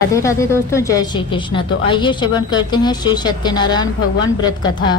राधे राधे दोस्तों, जय श्री कृष्ण। तो आइए श्रवण करते हैं श्री सत्यनारायण भगवान व्रत कथा।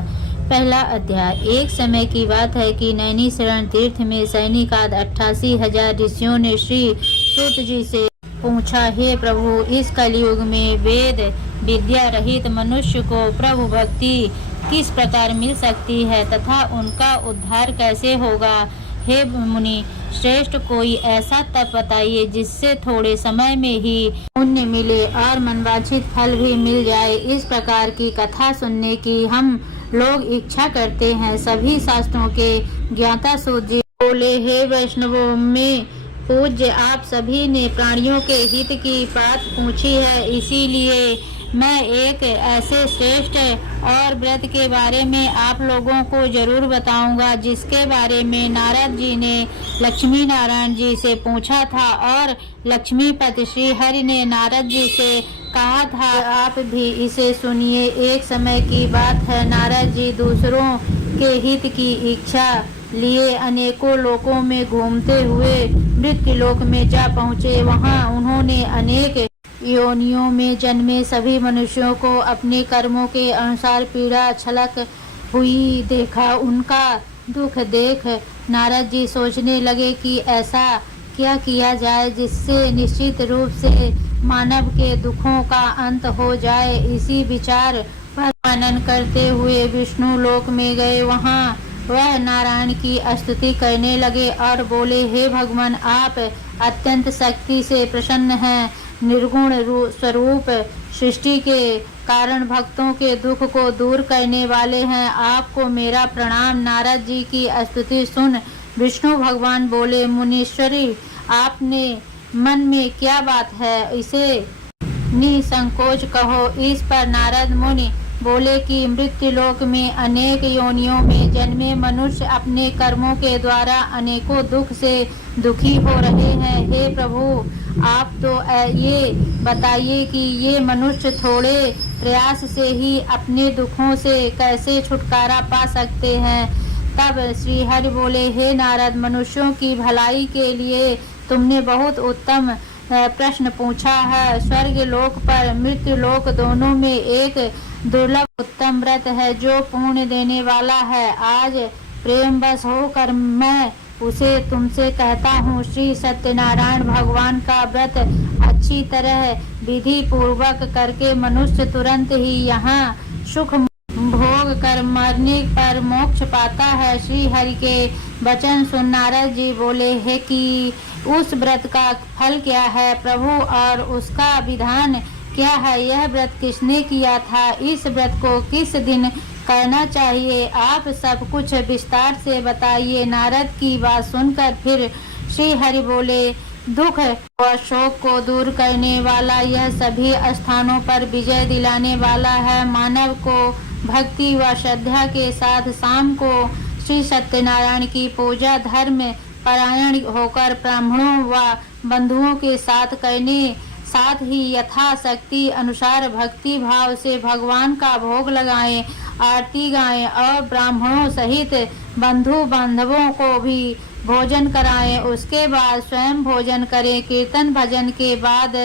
पहला अध्याय। एक समय की बात है कि नैनीशरण तीर्थ में सैनिकाद 88,000 ऋषियों ने श्री सूत जी से पूछा, हे प्रभु, इस कलयुग में वेद विद्या रहित मनुष्य को प्रभु भक्ति किस प्रकार मिल सकती है तथा उनका उद्धार कैसे होगा। हे मुनि श्रेष्ठ, कोई ऐसा तप बताइए जिससे थोड़े समय में ही पुण्य मिले और मनवांछित फल भी मिल जाए। इस प्रकार की कथा सुनने की हम लोग इच्छा करते हैं। सभी शास्त्रों के ज्ञाता सूत जी बोले, हे वैष्णवों में पूज्य, आप सभी ने प्राणियों के हित की बात पूछी है, इसीलिए मैं एक ऐसे श्रेष्ठ और व्रत के बारे में आप लोगों को जरूर बताऊंगा जिसके बारे में नारद जी ने लक्ष्मी नारायण जी से पूछा था और लक्ष्मीपति श्री हरि ने नारद जी से कहा था, आप भी इसे सुनिए। एक समय की बात है, नारद जी दूसरों के हित की इच्छा लिए अनेकों लोकों में घूमते हुए मृत्यु लोक में जा पहुँचे। वहाँ उन्होंने अनेक योनियों में जन्मे सभी मनुष्यों को अपने कर्मों के अनुसार पीड़ा छलक हुई देखा। उनका दुख देख नारद जी सोचने लगे कि ऐसा क्या किया जाए जिससे निश्चित रूप से मानव के दुखों का अंत हो जाए। इसी विचार पर मनन करते हुए विष्णु लोक में गए। वहाँ वह नारायण की स्तुति करने लगे और बोले, हे भगवान, आप अत्यंत शक्ति से प्रसन्न हैं, निर्गुण स्वरूप सृष्टि के कारण भक्तों के दुख को दूर करने वाले हैं, आपको मेरा प्रणाम। नारद जी की स्तुति सुन विष्णु भगवान बोले, मुनीश्वरी, आपने मन में क्या बात है, इसे निसंकोच कहो। इस पर नारद मुनि बोले कि मृत्यु लोक में अनेक योनियों में जन्मे मनुष्य अपने कर्मों के द्वारा अनेकों दुख से दुखी हो रहे हैं। हे प्रभु, आप तो ये बताइए कि ये मनुष्य थोड़े प्रयास से ही अपने दुखों से कैसे छुटकारा पा सकते हैं। तब श्री हरि बोले, हे नारद, मनुष्यों की भलाई के लिए तुमने बहुत उत्तम प्रश्न पूछा है। स्वर्ग लोक पर मृत्यु लोक दोनों में एक दुर्लभ उत्तम व्रत है जो पुण्य देने वाला है। आज प्रेम बस होकर मैं उसे तुमसे कहता हूँ। श्री सत्यनारायण भगवान का व्रत अच्छी तरह विधि पूर्वक करके मनुष्य तुरंत ही यहाँ सुख भोग कर मरने पर मोक्ष पाता है। श्री हरि के वचन सुन नारद जी बोले, है कि उस व्रत का फल क्या है प्रभु, और उसका विधान क्या है। यह व्रत किसने किया था, इस व्रत को किस दिन करना चाहिए, आप सब कुछ विस्तार से बताइए। नारद की बात सुनकर फिर श्री हरि बोले, दुख और शोक को दूर करने वाला, यह सभी स्थानों पर विजय दिलाने वाला है। मानव को भक्ति व श्रद्धा के साथ शाम को श्री सत्यनारायण की पूजा धर्म परायण होकर ब्राह्मणों व बंधुओं के साथ करने, साथ ही यथाशक्ति अनुसार भक्ति भाव से भगवान का भोग लगाएं, आरती गाएं और ब्राह्मणों सहित बंधु बांधवों को भी भोजन कराएं। उसके बाद स्वयं भोजन करें। कीर्तन भजन के बाद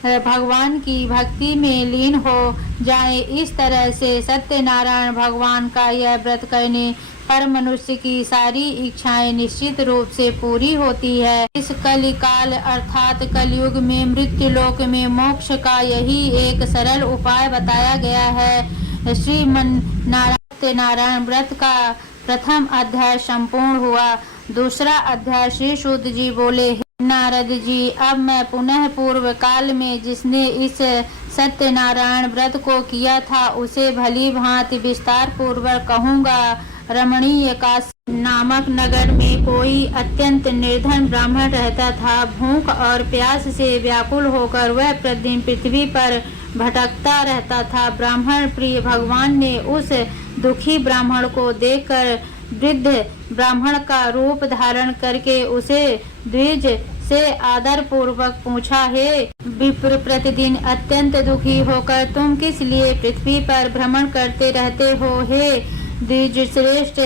भगवान की भक्ति में लीन हो जाएं। इस तरह से सत्यनारायण भगवान का यह व्रत करने पर मनुष्य की सारी इच्छाएं निश्चित रूप से पूरी होती है। इस कलिकाल अर्थात कलयुग में मृत्यु लोक में मोक्ष का यही एक सरल उपाय बताया गया है। श्रीमन नारायण व्रत का प्रथम अध्याय संपूर्ण हुआ। दूसरा अध्याय श्री सूत जी बोले, नारद जी, अब मैं पुनः पूर्व काल में जिसने इस सत्यनारायण व्रत को किया था उसे भली भांति विस्तार पूर्वक कहूँगा। रमणीय काशी नामक नगर में कोई अत्यंत निर्धन ब्राह्मण रहता था। भूख और प्यास से व्याकुल होकर वह प्रतिदिन पृथ्वी पर भटकता रहता था। ब्राह्मण प्रिय भगवान ने उस दुखी ब्राह्मण को देखकर वृद्ध ब्राह्मण का रूप धारण करके उसे द्विज से आदर पूर्वक पूछा, हे विप्र, प्रतिदिन अत्यंत दुखी होकर तुम किस लिए पृथ्वी पर भ्रमण करते रहते हो। हे द्विज श्रेष्ठ,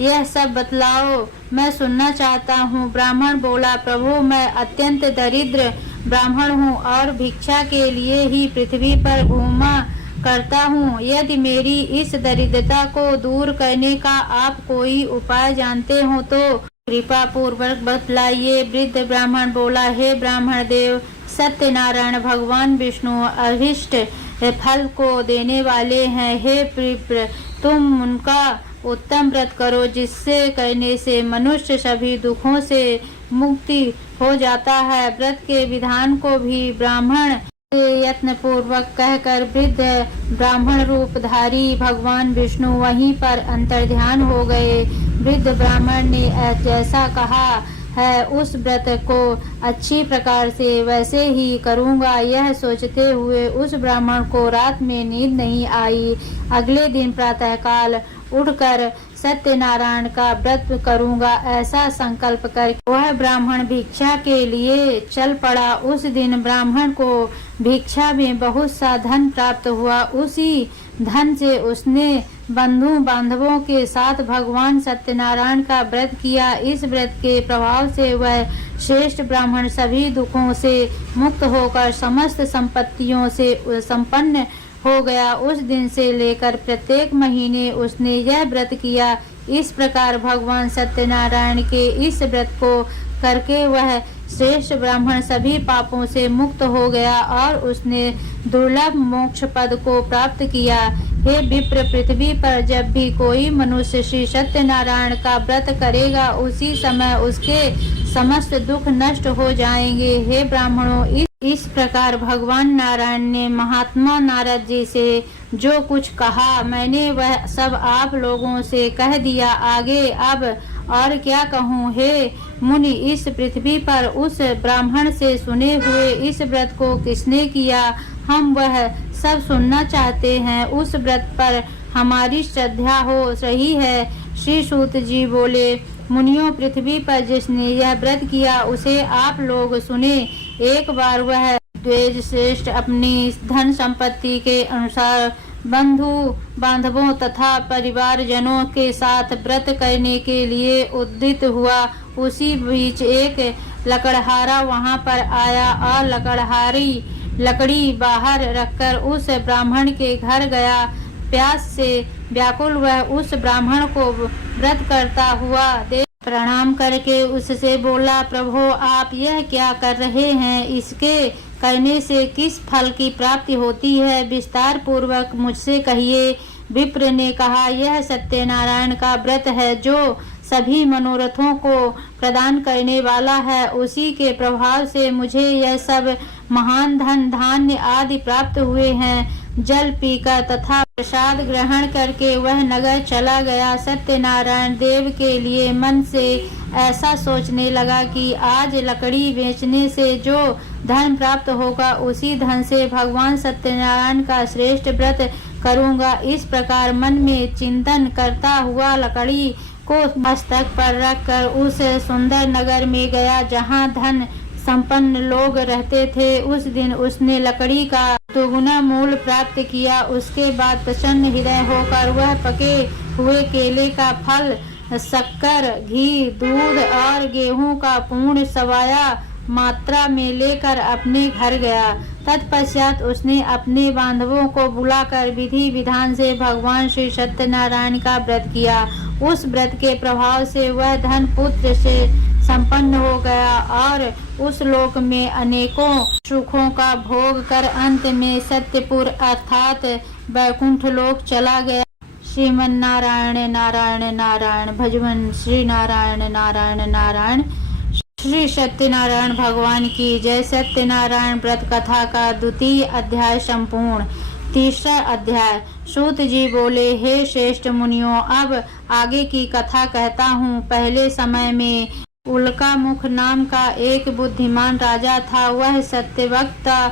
यह सब बतलाओ, मैं सुनना चाहता हूँ। ब्राह्मण बोला, प्रभु, मैं अत्यंत दरिद्र ब्राह्मण हूँ और भिक्षा के लिए ही पृथ्वी पर घूमा करता हूँ। यदि मेरी इस दरिद्रता को दूर करने का आप कोई उपाय जानते हो तो कृपा पूर्वक बतलाइए। वृद्ध ब्राह्मण बोला, हे ब्राह्मण देव, सत्यनारायण भगवान विष्णु अभिष्ट फल को देने वाले हैं। हे प्रिप्र, तुम उनका उत्तम व्रत करो जिससे करने से मनुष्य सभी दुखों से मुक्ति हो जाता है। व्रत के विधान को भी ब्राह्मण यत्न पूर्वक कहकर वृद्ध ब्राह्मण रूपधारी भगवान विष्णु वहीं पर अंतर्ध्यान हो गए। वृद्ध ब्राह्मण ने जैसा कहा है उस व्रत को अच्छी प्रकार से वैसे ही करूँगा, यह सोचते हुए उस ब्राह्मण को रात में नींद नहीं आई। अगले दिन प्रातःकाल उठकर सत्यनारायण का व्रत करूँगा ऐसा संकल्प कर वह ब्राह्मण भिक्षा के लिए चल पड़ा। उस दिन ब्राह्मण को भिक्षा में बहुत सा धन प्राप्त हुआ। उसी धन से उसने बंधु बांधवों के साथ भगवान सत्यनारायण का व्रत किया। इस व्रत के प्रभाव से वह श्रेष्ठ ब्राह्मण सभी दुखों से मुक्त होकर समस्त संपत्तियों से संपन्न हो गया। उस दिन से लेकर प्रत्येक महीने उसने यह व्रत किया। इस प्रकार भगवान सत्यनारायण के इस व्रत को करके वह श्रेष्ठ ब्राह्मण सभी पापों से मुक्त हो गया और उसने दुर्लभ मोक्ष पद को प्राप्त किया। हे विप्र, पृथ्वी पर जब भी कोई मनुष्य श्री सत्यनारायण का व्रत करेगा उसी समय उसके समस्त दुख नष्ट हो जाएंगे। हे ब्राह्मणों, इस प्रकार भगवान नारायण ने महात्मा नारद जी से जो कुछ कहा मैंने वह सब आप लोगों से कह दिया। आगे अब और क्या कहूँ। हे मुनि, इस पृथ्वी पर उस ब्राह्मण से सुने हुए इस व्रत को किसने किया, हम वह सब सुनना चाहते हैं। उस व्रत पर हमारी श्रद्धा हो रही है। श्री सूत जी बोले, मुनियों, पृथ्वी पर जिसने यह व्रत किया उसे आप लोग सुने। एक बार वह द्विज श्रेष्ठ अपनी धन संपत्ति के अनुसार बंधु बांधवों तथा परिवारजनों के साथ व्रत करने के लिए उद्यत हुआ। उसी बीच एक लकड़हारा वहां पर आया और लकड़ी बाहर रखकर उस ब्राह्मण के घर गया। प्यास से व्याकुल वह उस ब्राह्मण को व्रत करता हुआ देख प्रणाम करके उससे बोला, प्रभु, आप यह क्या कर रहे हैं? इसके करने से किस फल की प्राप्ति होती है? विस्तार पूर्वक मुझसे कहिए। विप्र ने कहा, यह सत्यनारायण का व्रत है जो सभी मनोरथों को प्रदान करने वाला है। उसी के प्रभाव से मुझे यह सब महान धन धान्य आदि प्राप्त हुए हैं। जल पीकर तथा प्रसाद ग्रहण करके वह नगर चला गया। सत्यनारायण देव के लिए मन से ऐसा सोचने लगा कि आज लकड़ी बेचने से जो धन प्राप्त होगा उसी धन से भगवान सत्यनारायण का श्रेष्ठ व्रत करूंगा। इस प्रकार मन में चिंतन करता हुआ लकड़ी को मस्तक पर रखकर उस सुंदर नगर में गया जहाँ धन संपन्न लोग रहते थे। उस दिन उसने लकड़ी का दुगुना मूल्य प्राप्त किया। उसके बाद प्रसन्न हृदय होकर वह पके हुए केले का फल, शक्कर, घी, दूध और गेहूं का पूर्ण सवाया मात्रा में लेकर अपने घर गया। तत्पश्चात उसने अपने बांधवों को बुलाकर विधि विधान से भगवान श्री सत्यनारायण का व्रत किया। उस व्रत के प्रभाव से वह धन पुत्र से संपन्न हो गया और उस लोक में अनेकों सुखों का भोग कर अंत में सत्यपुर अर्थात वैकुंठ लोक चला गया। श्रीमन नारायण नारायण नारायण भजवन श्री नारायण नारायण नारायण। श्री सत्यनारायण भगवान की जय। सत्यनारायण व्रत कथा का द्वितीय अध्याय संपूर्ण। तीसरा अध्याय। सूत जी बोले, हे श्रेष्ठ मुनियों, अब आगे की कथा कहता हूँ। पहले समय में उल्का मुख नाम का एक बुद्धिमान राजा था। वह सत्यवक्ता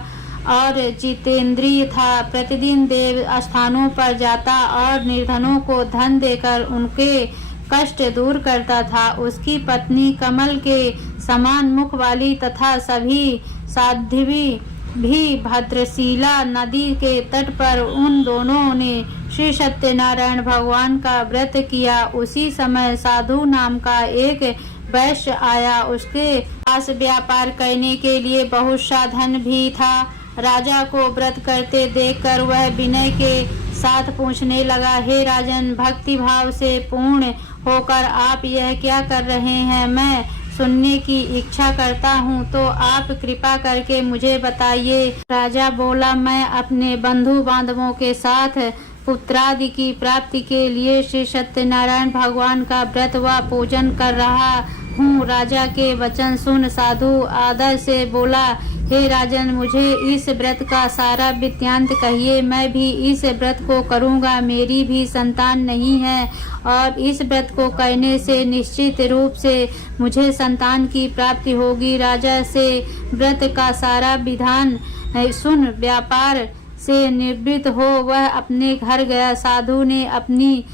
और जितेंद्रिय था। प्रतिदिन देव स्थानों पर जाता और निर्धनों को धन देकर उनके कष्ट दूर करता था। उसकी पत्नी कमल के समान मुख वाली तथा सभी साध्वी भी भद्रशिला नदी के तट पर उन दोनों ने श्री सत्यनारायण भगवान का व्रत किया। उसी समय साधु नाम का एक वैश्य आया। उसके पास व्यापार करने के लिए बहुत सा धन भी था। राजा को व्रत करते देखकर वह विनय के साथ पूछने लगा, हे राजन, भक्ति भाव से पूर्ण होकर आप यह क्या कर रहे हैं? मैं सुनने की इच्छा करता हूँ, तो आप कृपा करके मुझे बताइए। राजा बोला, मैं अपने बंधु बांधवों के साथ पुत्रादि की प्राप्ति के लिए श्री सत्यनारायण भगवान का व्रत व पूजन कर रहा हूँ। राजा के वचन सुन साधु आदर से बोला, हे राजन, मुझे इस व्रत का सारा वृत्तांत कहिए। मैं भी इस व्रत को करूँगा। मेरी भी संतान नहीं है और इस व्रत को करने से निश्चित रूप से मुझे संतान की प्राप्ति होगी। राजा से व्रत का सारा विधान सुन व्यापार से निवृत्त हो वह अपने घर गया। साधु ने अपनी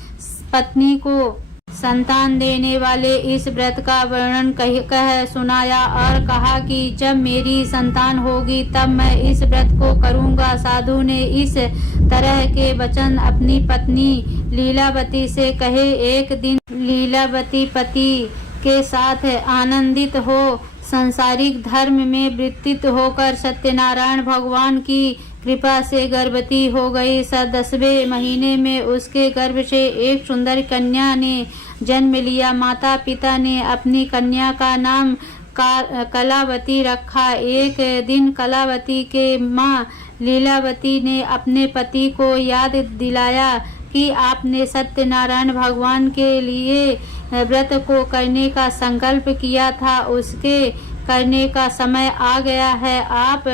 पत्नी को संतान देने वाले इस व्रत का वर्णन कह सुनाया और कहा कि जब मेरी संतान होगी तब मैं इस व्रत को करूंगा। साधु ने इस तरह के वचन अपनी पत्नी लीलावती से कहे। एक दिन लीलावती पति के साथ आनंदित हो सांसारिक धर्म में वृत्तित होकर सत्यनारायण भगवान की कृपा से गर्भवती हो गई। 10वें महीने में उसके गर्भ से एक सुंदर कन्या ने जन्म लिया। माता पिता ने अपनी कन्या का नाम कलावती रखा। एक दिन कलावती के माँ लीलावती ने अपने पति को याद दिलाया कि आपने सत्यनारायण भगवान के लिए व्रत को करने का संकल्प किया था, उसके करने का समय आ गया है, आप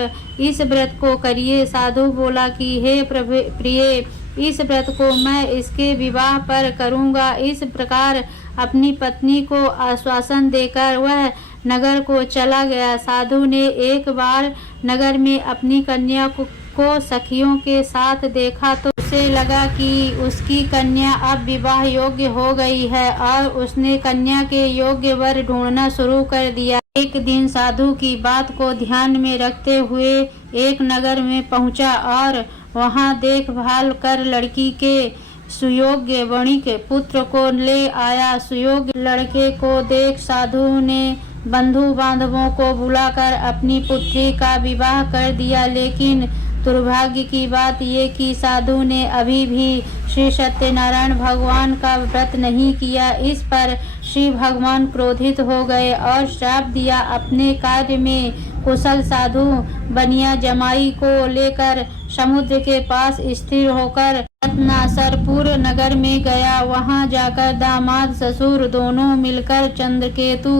इस व्रत को करिए। साधु बोला कि हे प्रिय, इस व्रत को मैं इसके विवाह पर करूंगा। इस प्रकार अपनी पत्नी को आश्वासन देकर वह नगर को चला गया। साधु ने एक बार नगर में अपनी कन्या को सखियों के साथ देखा तो उसे लगा कि उसकी कन्या अब विवाह योग्य हो गई है और उसने कन्या के योग्य वर ढूंढना शुरू कर दिया। एक दिन साधु की बात को ध्यान में रखते हुए एक नगर में पहुंचा और वहां देखभाल कर लड़की के सुयोग्य वणिक पुत्र को ले आया। सुयोग्य लड़के को देख साधु ने बंधु बांधवों को बुलाकर अपनी पुत्री का विवाह कर दिया। लेकिन दुर्भाग्य की बात ये कि साधु ने अभी भी श्री सत्यनारायण भगवान का व्रत नहीं किया। इस पर श्री भगवान क्रोधित हो गए और श्राप दिया। अपने कार्य में कुशल साधु बनिया जमाई को लेकर समुद्र के पास स्थिर होकर रत्नासरपुर नगर में गया। वहां जाकर दामाद ससुर दोनों मिलकर चंद्रकेतु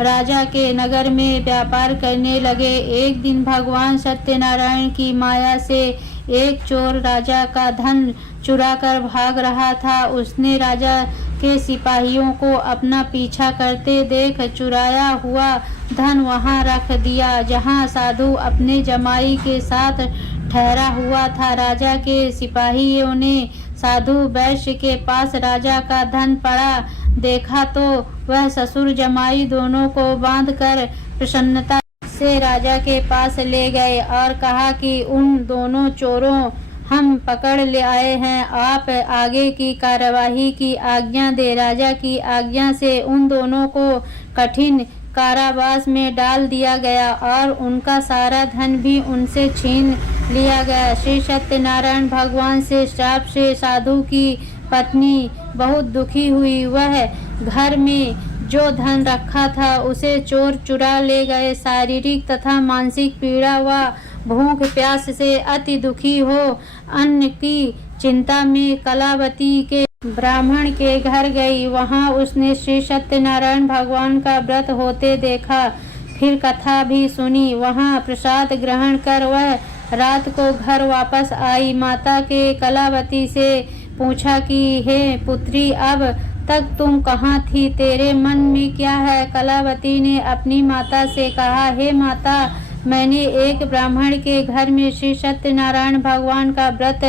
राजा के नगर में व्यापार करने लगे। एक दिन भगवान सत्यनारायण की माया से एक चोर राजा का धन चुराकर भाग रहा था। उसने राजा के सिपाहियों को अपना पीछा करते देख चुराया हुआ धन वहां रख दिया जहां साधु अपने जमाई के साथ ठहरा हुआ था। राजा के सिपाहियों ने साधु वैश्य के पास राजा का धन पड़ा देखा तो वह ससुर जमाई दोनों को बांधकर प्रसन्नता से राजा के पास ले गए और कहा कि उन दोनों चोरों हम पकड़ ले आए हैं, आप आगे की कार्यवाही की आज्ञा दे। राजा की आज्ञा से उन दोनों को कठिन कारावास में डाल दिया गया और उनका सारा धन भी उनसे छीन लिया गया। श्री सत्यनारायण भगवान से श्राप से साधु की पत्नी बहुत दुखी हुई। वह घर में जो धन रखा था उसे चोर चुरा ले गए। शारीरिक तथा मानसिक पीड़ा व भूख प्यास से अति दुखी हो अन्न की चिंता में कलावती के ब्राह्मण के घर गई। वहां उसने श्री सत्यनारायण भगवान का व्रत होते देखा, फिर कथा भी सुनी। वहां प्रसाद ग्रहण कर वह रात को घर वापस आई। माता के कलावती से पूछा कि हे पुत्री, अब तक तुम कहाँ थी, तेरे मन में क्या है? कलावती ने अपनी माता से कहा, हे माता, मैंने एक ब्राह्मण के घर में श्री सत्यनारायण भगवान का व्रत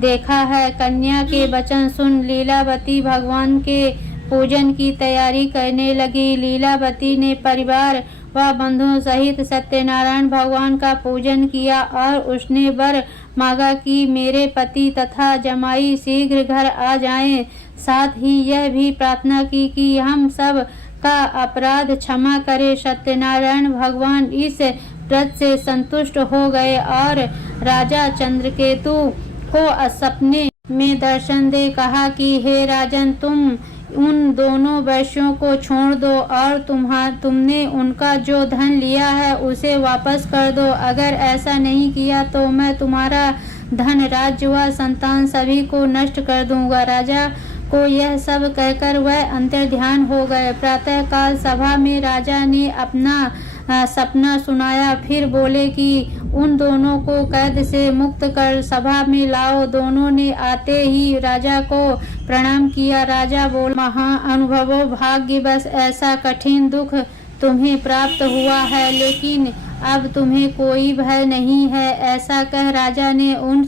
देखा है। कन्या के वचन सुन लीलावती भगवान के पूजन की तैयारी करने लगी। लीलावती ने परिवार व बंधुओं सहित सत्यनारायण भगवान का पूजन किया और उसने वर मांगा कि मेरे पति तथा जमाई शीघ्र घर आ जाएं। साथ ही यह भी प्रार्थना की कि हम सब का अपराध क्षमा करे। सत्यनारायण भगवान इस व्रत से संतुष्ट हो गए और राजा चंद्रकेतु को सपने में दर्शन दे कहा कि हे राजन, तुम उन दोनों वैश्यों को छोड़ दो और तुमने उनका जो धन लिया है उसे वापस कर दो। अगर ऐसा नहीं किया तो मैं तुम्हारा धन, राज्य व संतान सभी को नष्ट कर दूंगा। राजा को यह सब कहकर वह अंतर्ध्यान हो गए। प्रातःकाल सभा में राजा ने अपना सपना सुनाया। फिर बोले कि उन दोनों को कैद से मुक्त कर सभा में लाओ। दोनों ने आते ही राजा को प्रणाम किया। राजा बोला, महाअनुभवो, भाग्य बस ऐसा कठिन दुख तुम्हें प्राप्त हुआ है, लेकिन अब तुम्हें कोई भय नहीं है। ऐसा कह राजा ने उन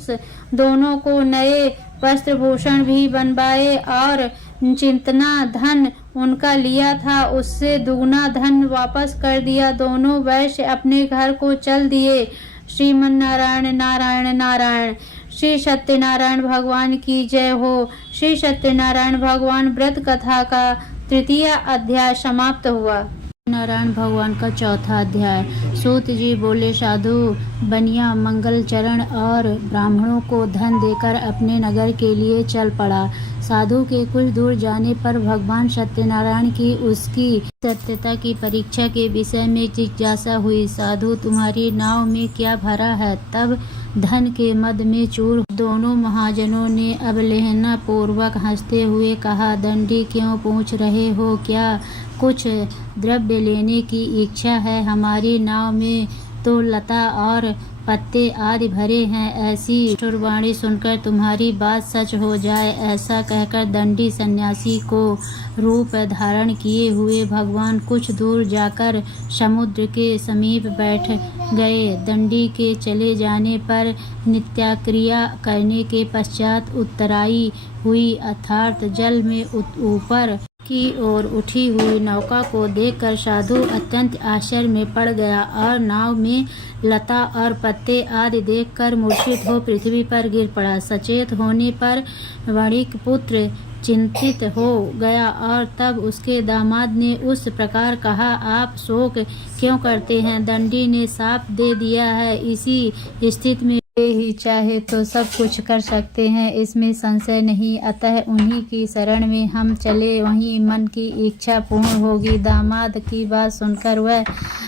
दोनों को नए वस्त्र भूषण भी बनवाए और जितना धन उनका लिया था उससे दुगना धन वापस कर दिया। दोनों वैश्य अपने घर को चल दिए। श्रीमन्नारायण नारायण नारायण। श्री सत्यनारायण भगवान की जय हो। श्री सत्यनारायण भगवान व्रत कथा का तृतीय अध्याय समाप्त हुआ। नारायण भगवान का चौथा अध्याय। सूत जी बोले, साधु बनिया मंगल चरण और ब्राह्मणों को धन देकर अपने नगर के लिए चल पड़ा। साधु के कुछ दूर जाने पर भगवान सत्यनारायण की उसकी सत्यता की परीक्षा के विषय में जिज्ञासा हुई। साधु, तुम्हारी नाव में क्या भरा है? तब धन के मद में चूर दोनों महाजनों ने अवहेलना पूर्वक हंसते हुए कहा, दंडी क्यों पूछ रहे हो? क्या कुछ द्रव्य लेने की इच्छा है? हमारी नाव में तो लता और पत्ते आदि भरे हैं। ऐसी वाणी सुनकर तुम्हारी बात सच हो जाए। ऐसा कहकर दंडी सन्यासी को रूप धारण किए हुए भगवान कुछ दूर जाकर समुद्र के समीप बैठ गए। दंडी के चले जाने पर नित्याक्रिया करने के पश्चात उत्तराई हुई अर्थात जल में ऊपर की ओर उठी हुई नौका को देखकर साधु अत्यंत आश्चर्य में पड़ गया और नाव में लता और पत्ते आदि देखकर मूर्छित हो पृथ्वी पर गिर पड़ा। सचेत होने पर वणिक पुत्र चिंतित हो गया और तब उसके दामाद ने उस प्रकार कहा, आप शोक क्यों करते हैं? दंडी ने साफ दे दिया है, इसी स्थिति में ही चाहे तो सब कुछ कर सकते हैं, इसमें संशय नहीं। अतः उन्हीं की शरण में हम चले, वहीं मन की इच्छा पूर्ण होगी। दामाद की बात सुनकर वह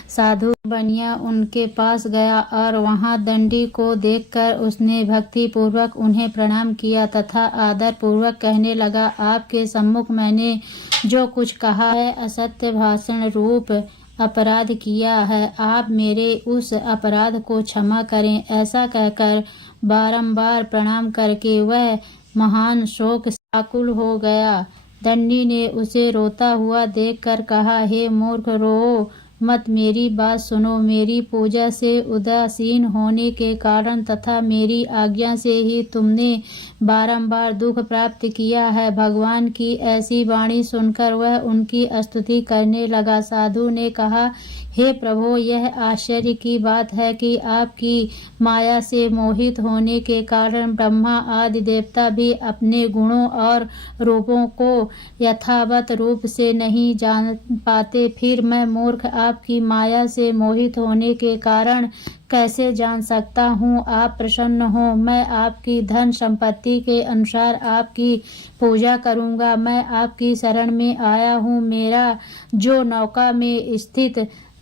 साधु बनिया उनके पास गया और वहां दंडी को देखकर उसने भक्ति पूर्वक उन्हें प्रणाम किया तथा आदर पूर्वक कहने लगा, आपके सम्मुख मैंने जो कुछ कहा है असत्य भाषण रूप अपराध किया है। आप मेरे उस अपराध को क्षमा करें। ऐसा कहकर बारंबार प्रणाम करके वह महान शोक व्याकुल हो गया। दंडी ने उसे रोता हुआ देखकर कहा, हे मूर्ख, रो मत, मेरी बात सुनो। मेरी पूजा से उदासीन होने के कारण तथा मेरी आज्ञा से ही तुमने बारंबार दुख प्राप्त किया है। भगवान की ऐसी वाणी सुनकर वह उनकी स्तुति करने लगा। साधु ने कहा, हे प्रभो, यह आश्चर्य की बात है कि आपकी माया से मोहित होने के कारण ब्रह्मा आदि देवता भी अपने गुणों और रूपों को यथावत रूप से नहीं जान पाते। फिर मैं मूर्ख आपकी माया से मोहित होने के कारण कैसे जान सकता हूँ? आप प्रसन्न हो, मैं आपकी धन संपत्ति के अनुसार आपकी पूजा करूँगा। मैं आपकी शरण में आया हूँ। मेरा जो नौका में स्थित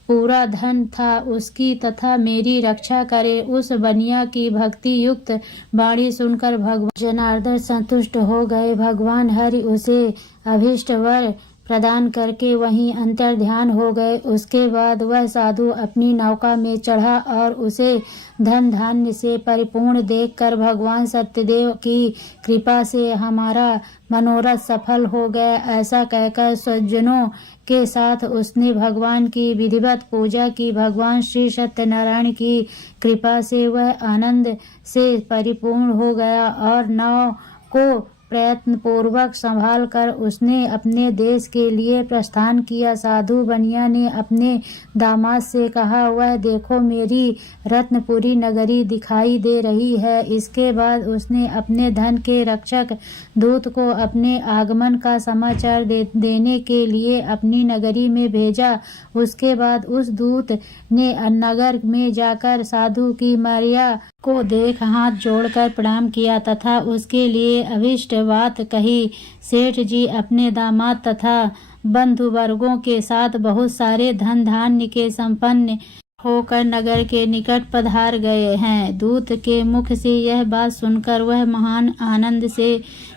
पूरा धन था उसकी तथा मेरी रक्षा करे। उस बनिया की भक्ति युक्त वाणी सुनकर भगवान जनार्दन संतुष्ट हो गए। भगवान हरि उसे अभीष्ट वर प्रदान करके वहीं अंतर्ध्यान हो गए। उसके बाद वह साधु अपनी नौका में चढ़ा और उसे धन धान्य से परिपूर्ण देखकर भगवान सत्यदेव की कृपा से हमारा मनोरथ सफल हो गया, ऐसा कहकर स्वजनों के साथ उसने भगवान की विधिवत पूजा की। भगवान श्री सत्यनारायण की कृपा से वह आनंद से परिपूर्ण हो गया और नाव को प्रयत्न पूर्वक संभाल कर उसने अपने देश के लिए प्रस्थान किया। साधु बनिया ने अपने दामाद से कहा, वह देखो मेरी रत्नपुरी नगरी दिखाई दे रही है। इसके बाद उसने अपने धन के रक्षक दूत को अपने आगमन का समाचार देने के लिए अपनी नगरी में भेजा। उसके बाद उस दूत ने नगर में जाकर साधु की मारिया को देख हाथ जोड़कर प्रणाम किया तथा उसके लिए अभीष्ट बात कही। सेठ जी अपने दामाद तथा बंधु वर्गों के साथ बहुत सारे धन धान्य के संपन्न होकर नगर के निकट पधार गए हैं। दूत के मुख से यह बात सुनकर वह महान आनंद से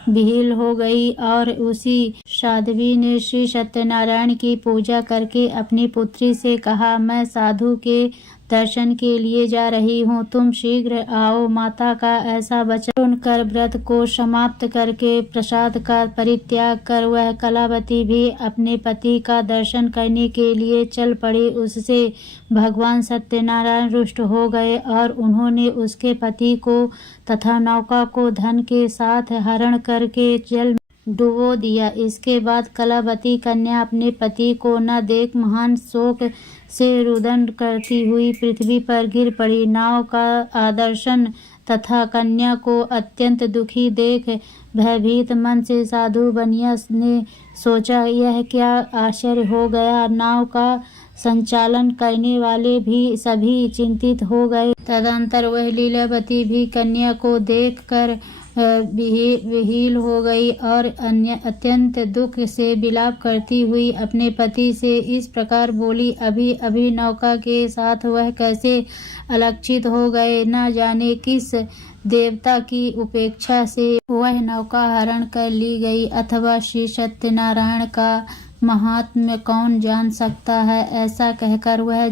विहील हो गई और उसी साध्वी ने श्री सत्यनारायण की पूजा करके अपनी पुत्री से कहा, मैं साधु के दर्शन के लिए जा रही हूँ, तुम शीघ्र आओ। माता का ऐसा वचन सुनकर व्रत को समाप्त करके प्रसाद का परित्याग कर वह कलावती भी अपने पति का दर्शन करने के लिए चल पड़ी। उससे भगवान सत्यनारायण रुष्ट हो गए और उन्होंने उसके पति को तथा नौका को धन के साथ हरण करके जल डुबो दिया। इसके बाद कलावती कन्या अपने पति को न देख महान शोक से रुदन करती हुई पृथ्वी पर गिर पड़ी। नाव का आदर्शन तथा कन्या को अत्यंत दुखी देख भयभीत मन से साधु बनिया ने सोचा, यह क्या आश्चर्य हो गया। नाव का संचालन करने वाले भी सभी चिंतित हो गए। तदंतर वह लीलावती भी कन्या को देखकर विहील हो गई और अत्यंत दुख से विलाप करती हुई अपने पति से इस प्रकार बोली, अभी अभी नौका के साथ वह कैसे अलक्षित हो गए। न जाने किस देवता की उपेक्षा से वह नौका हरण कर ली गई, अथवा श्री सत्यनारायण का महात्म्य कौन जान सकता है। ऐसा कहकर वह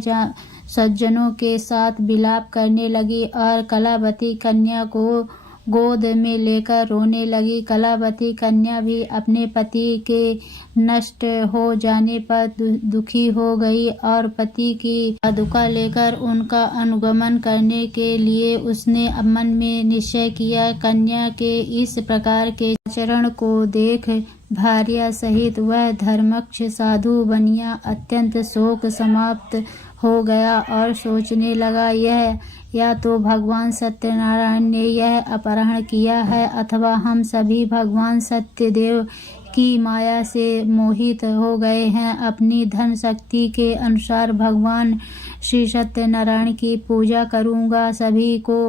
सज्जनों के साथ विलाप करने लगी और कलावती कन्या को गोद में लेकर रोने लगी। कलावती कन्या भी अपने पति के नष्ट हो जाने पर दुखी हो गई और पति की पादुका लेकर उनका अनुगमन करने के लिए उसने मन में निश्चय किया। कन्या के इस प्रकार के आचरण को देख भार्या सहित वह धर्मक्ष साधु बनिया अत्यंत शोक समाप्त हो गया और सोचने लगा, यह या तो भगवान सत्यनारायण ने यह अपहरण किया है अथवा हम सभी भगवान सत्यदेव की माया से मोहित हो गए हैं। अपनी धन शक्ति के अनुसार भगवान श्री सत्यनारायण की पूजा करूंगा। सभी को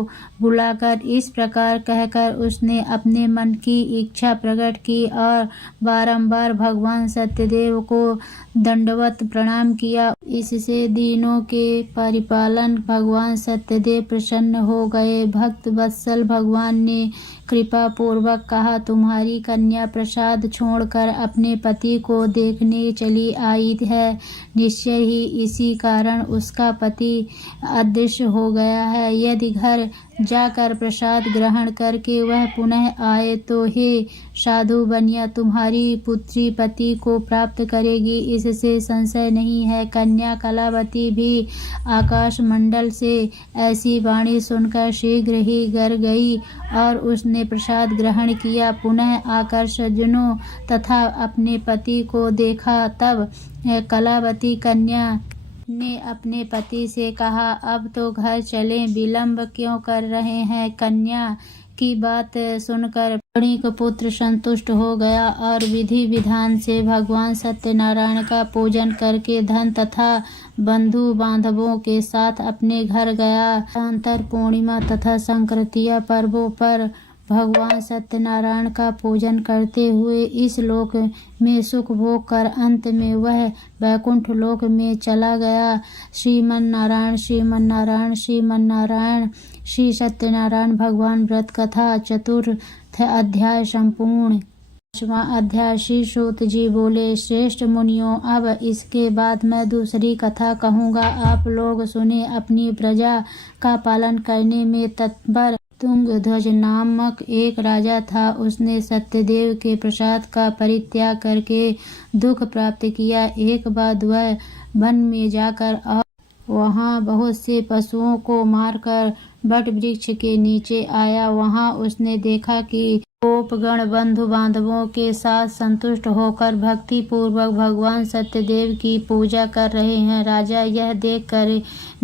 बुलाकर इस प्रकार कहकर उसने अपने मन की इच्छा प्रकट की और बारंबार भगवान सत्यदेव को दंडवत प्रणाम किया। इससे दीनों के परिपालन भगवान सत्यदेव प्रसन्न हो गए। भक्त वत्सल भगवान ने कृपा पूर्वक कहा, तुम्हारी कन्या प्रसाद छोड़कर अपने पति को देखने चली आई है। निश्चय ही इसी कारण उसका पति अदृश्य हो गया है। यदि घर जाकर प्रसाद ग्रहण करके वह पुनः आए तो हे साधु बनिया, तुम्हारी पुत्री पति को प्राप्त करेगी, इससे संशय नहीं है। कन्या कलावती भी आकाश मंडल से ऐसी वाणी सुनकर शीघ्र ही घर गई और उसने प्रसाद ग्रहण किया। पुनः आकर सज्जनों तथा अपने पति को देखा। तब कलावती कन्या ने अपने पति से कहा, अब तो घर चलें, विलंब क्यों कर रहे हैं। कन्या की बात सुनकर वणिक पुत्र संतुष्ट हो गया और विधि विधान से भगवान सत्यनारायण का पूजन करके धन तथा बंधु बांधवों के साथ अपने घर गया। अंतर पूर्णिमा तथा संक्रांतिया पर्वों पर भगवान सत्यनारायण का पूजन करते हुए इस लोक में सुख भोग कर अंत में वह वैकुंठ लोक में चला गया। श्रीमन नारायण श्रीमन नारायण श्रीमन नारायण। श्री सत्यनारायण भगवान व्रत कथा चतुर्थ अध्याय संपूर्ण। 5वां अध्याय। श्री सूत जी बोले, श्रेष्ठ मुनियों, अब इसके बाद मैं दूसरी कथा कहूँगा, आप लोग सुने। अपनी प्रजा का पालन करने में तत्पर तुंगध्वज नामक एक राजा था। उसने सत्यदेव के प्रसाद का परित्याग करके दुख प्राप्त किया। एक बार वह वन में जाकर और वहाँ बहुत से पशुओं को मारकर वट वृक्ष के नीचे आया। वहाँ उसने देखा कि गोपगण बंधु बांधवों के साथ संतुष्ट होकर भक्ति पूर्वक भगवान सत्यदेव की पूजा कर रहे हैं। राजा यह देखकर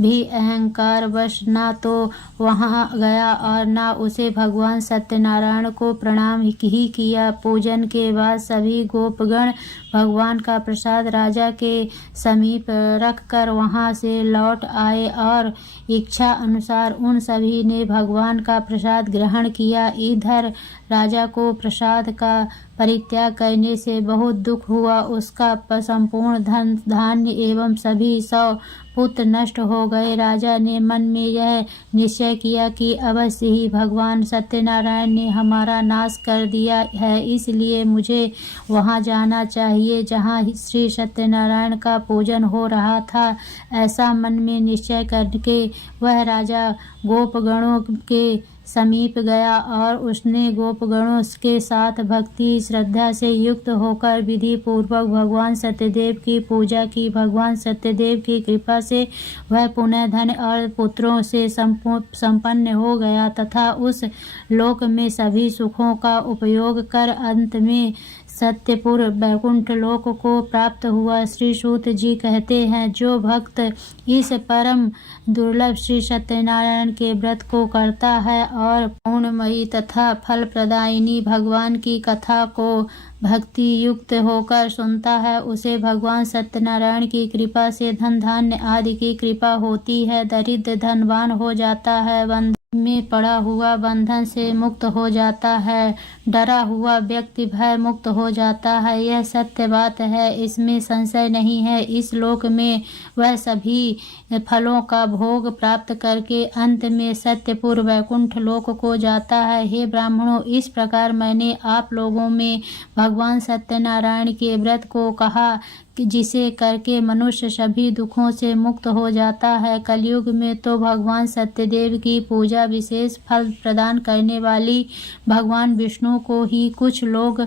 भी अहंकार वश ना तो वहां गया और ना उसे भगवान सत्यनारायण को प्रणाम ही किया। पूजन के बाद सभी गोपगण भगवान का प्रसाद राजा के समीप रखकर वहां से लौट आए और इच्छा अनुसार उन सभी ने भगवान का प्रसाद ग्रहण किया। इधर राजा को प्रसाद का परित्याग करने से बहुत दुख हुआ। उसका संपूर्ण धन धान्य एवं सभी 100 पुत्र नष्ट हो गए। राजा ने मन में यह निश्चय किया कि अवश्य ही भगवान सत्यनारायण ने हमारा नाश कर दिया है, इसलिए मुझे वहां जाना चाहिए जहां श्री सत्यनारायण का पूजन हो रहा था। ऐसा मन में निश्चय करके वह राजा गोपगणों के समीप गया और उसने गोपगणों के साथ भक्ति श्रद्धा से युक्त होकर विधि पूर्वक भगवान सत्यदेव की पूजा की। भगवान सत्यदेव की कृपा से वह पुनः धन और पुत्रों से संपन्न हो गया तथा उस लोक में सभी सुखों का उपयोग कर अंत में सत्यपुर वैकुंठ लोक को प्राप्त हुआ। श्री सूत जी कहते हैं, जो भक्त इस परम दुर्लभ श्री सत्यनारायण के व्रत को करता है और पूर्णमयी तथा फल प्रदायिनी भगवान की कथा को भक्ति युक्त होकर सुनता है, उसे भगवान सत्यनारायण की कृपा से धन धान्य आदि की कृपा होती है। दरिद्र धनवान हो जाता है, बंधन में पड़ा हुआ बंधन से मुक्त हो जाता है, डरा हुआ व्यक्ति भय मुक्त हो जाता है। यह सत्य बात है, इसमें संशय नहीं है। इस लोक में वह सभी फलों का भोग प्राप्त करके अंत में सत्यपुर वैकुंठ लोक को जाता है। हे ब्राह्मणों, इस प्रकार मैंने आप लोगों में भगवान सत्यनारायण के व्रत को कहा जिसे करके मनुष्य सभी दुखों से मुक्त हो जाता है। कलयुग में तो भगवान सत्यदेव की पूजा विशेष फल प्रदान करने वाली भगवान विष्णु को ही कुछ लोग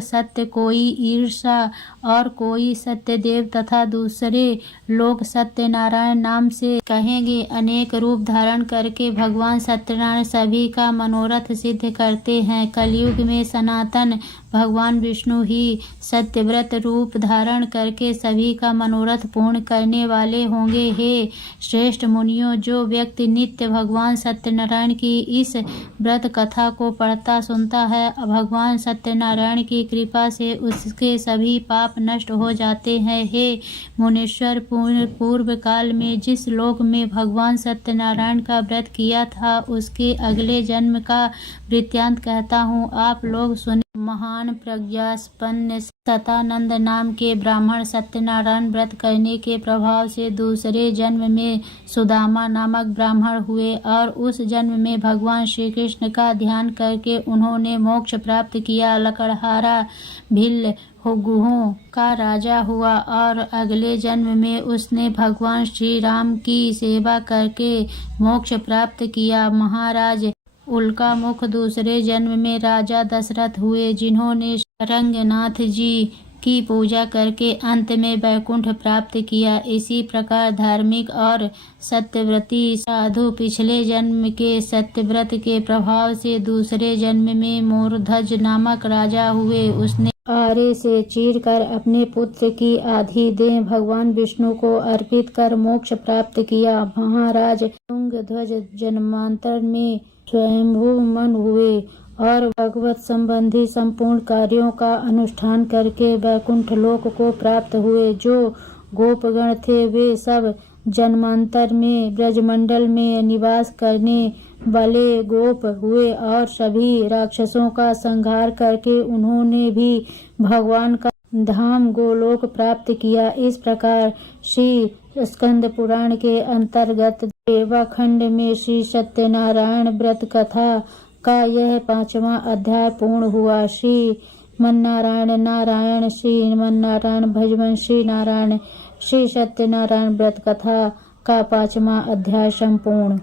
सत्य, कोई ईर्षा और कोई सत्यदेव तथा दूसरे लोग सत्यनारायण नाम से कहेंगे। अनेक रूप धारण करके भगवान सत्यनारायण सभी का मनोरथ सिद्ध करते हैं। कलयुग में सनातन भगवान विष्णु ही सत्यव्रत रूप धारण करके सभी का मनोरथ पूर्ण करने वाले होंगे। हे श्रेष्ठ मुनियों, जो व्यक्ति नित्य भगवान सत्यनारायण की इस व्रत कथा को पढ़ता सुनता है, भगवान सत्यनारायण की कृपा से उसके सभी पाप नष्ट हो जाते हैं। हे मुनीश्वर, पूर्व काल में जिस लोक में भगवान सत्यनारायण का व्रत किया था उसके अगले जन्म का वृत्तांत कहता हूँ, आप लोग सुने। महान प्रज्ञासंपन्न सतानंद नाम के ब्राह्मण सत्यनारायण व्रत करने के प्रभाव से दूसरे जन्म में सुदामा नामक ब्राह्मण हुए और उस जन्म में भगवान श्री कृष्ण का ध्यान करके उन्होंने मोक्ष प्राप्त किया। लकड़हारा भिल्ल गुहों का राजा हुआ और अगले जन्म में उसने भगवान श्री राम की सेवा करके मोक्ष प्राप्त किया। महाराज उल्का मुख दूसरे जन्म में राजा दशरथ हुए, जिन्होंने रंगनाथ जी की पूजा करके अंत में वैकुंठ प्राप्त किया। इसी प्रकार धार्मिक और सत्यव्रती साधु पिछले जन्म के सत्यव्रत के प्रभाव से दूसरे जन्म में मोरध्वज नामक राजा हुए। उसने आरे से चीरकर अपने पुत्र की आधी देह भगवान विष्णु को अर्पित कर मोक्ष प्राप्त किया। महाराज तुंगध्वज जन्मांतर में स्वयंभू मन हुए और भगवत संबंधी संपूर्ण कार्यों का अनुष्ठान करके वैकुंठ लोक को प्राप्त हुए। जो गोपगण थे वे सब जन्मांतर में ब्रजमंडल में निवास करने वाले गोप हुए और सभी राक्षसों का संहार करके उन्होंने भी भगवान का धाम गोलोक प्राप्त किया। इस प्रकार श्री स्कंद पुराण के अंतर्गत देवाखंड में श्री सत्यनारायण व्रत कथा का यह 5वां अध्याय पूर्ण हुआ। श्री मन्नारायण नारायण श्री मन्नारायण भजवन श्री नारायण श्री सत्यनारायण व्रत कथा का 5वां अध्याय संपूर्ण।